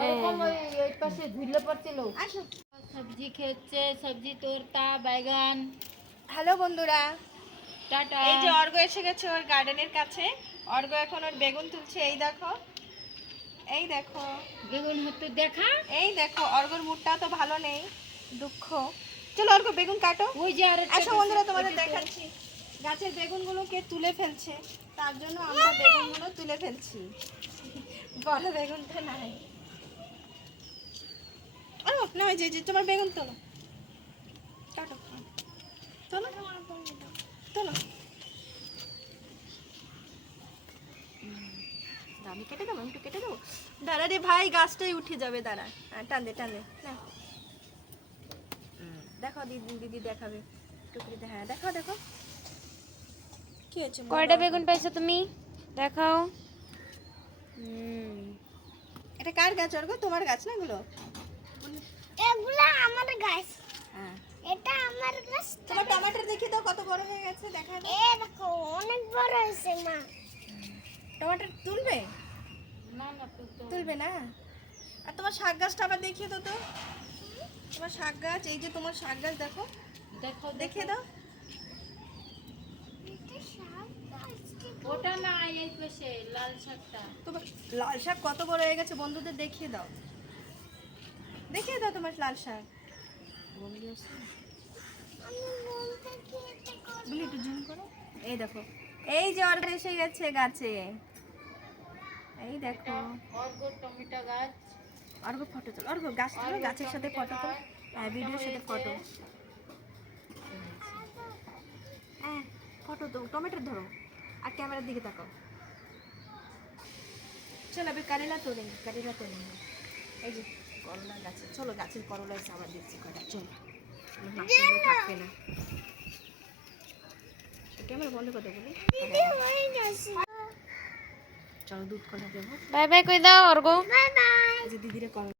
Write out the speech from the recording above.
ওরকম ওই পাশে ঝুলে পড়ছিল। আসো, সবজি খেচ্ছে, সবজি তোরতা বাইগান। হ্যালো বন্ধুরা, টাটা। এই যে অর্ঘ্য এসে গেছে ওর গার্ডেনের কাছে। অর্ঘ্য এখন ওর বেগুন তুলছে। এই দেখো, এই দেখো বেগুন হতে দেখা। এই দেখো অর্ঘ্যর মুডটা তো ভালো নেই, দুঃখ। চলো অর্ঘ্য বেগুন কাটো। ওই যে আরেকটা আসো বন্ধুরা, তোমাদের দেখাচ্ছি গাছের বেগুনগুলো কে তুলে ফেলছে, তার জন্য আমরা বেগুনগুলো তুলে ফেলছি। বড় বেগুনটা নাই। ও না, ওই যে তোমার বেগুন তোলো, কাটো, তোলো তোলো। আমি কেটে দেবো, একটু কেটে দেবো। দাঁড়া রে ভাই, গাছটাই উঠে যাবে, দাঁড়া। টান দে টান দে না। দেখো দিদি, দিদি দেখাবে টুকরিতে। হ্যাঁ দেখো দেখো কি হয়েছে। কয়টা বেগুন পাইছো তুমি? দেখাও। এটা কার গাছ অর্ঘ্য? তোমার গাছ না এগুলো? এগুলা আমার গাছ। হ্যাঁ, এটা আমার গাছ। তোমার টমেটোর দেখি তো কত বড় হয়ে গেছে, দেখা দাও। এ দেখো অনেক বড় হয়েছে মা। টমেটো তুলবে? না না তুলবে না। আর তোমার শাক গাছটা আবার দেখিয়ে দাও তো। তোমার শাক গাছ, এই যে তোমার শাক গাছ দেখো, দেখো দেখিয়ে দাও। এটা শাক গাছ। ওটা না, এই পাশে লাল শাকটা। তোমার লাল শাক কত বড় হয়ে গেছে, বন্ধুদের দেখিয়ে দাও, দেখিয়ে দাও তোমার লাল শাক। আমি বলতে কি এটা করব? বলি একটু জুম করো। এই দেখো, এই যে অর্ঘ্য এসে গেছে গাছে। এই দেখো অর্ঘ্য টমেটো গাছ। অর্ঘ্য ফটো তোলো, অর্ঘ্য গাছ তোলো, গাছের সাথে ফটো তোলো। হ্যাঁ, ভিডিওর সাথে ফটো। হ্যাঁ, ফটো তো টমেটোর ধরো আর ক্যামেরার দিকে তাকাও। চলো আবার কারেলা তোলেন, কারেলা তোলেন। এই যে করলা গাছে, চলো গাছের করলা এসে আবার দিচ্ছি কটা। চলো, থাকবে না। ক্যামেরা বন্ধ করে দেবো। দিদি হয়ে গেছে। চলো দুধ কলা দেবো। বাই বাই কই দাও অর্ঘ্য। Bye bye. এই যে দিদিরে কলা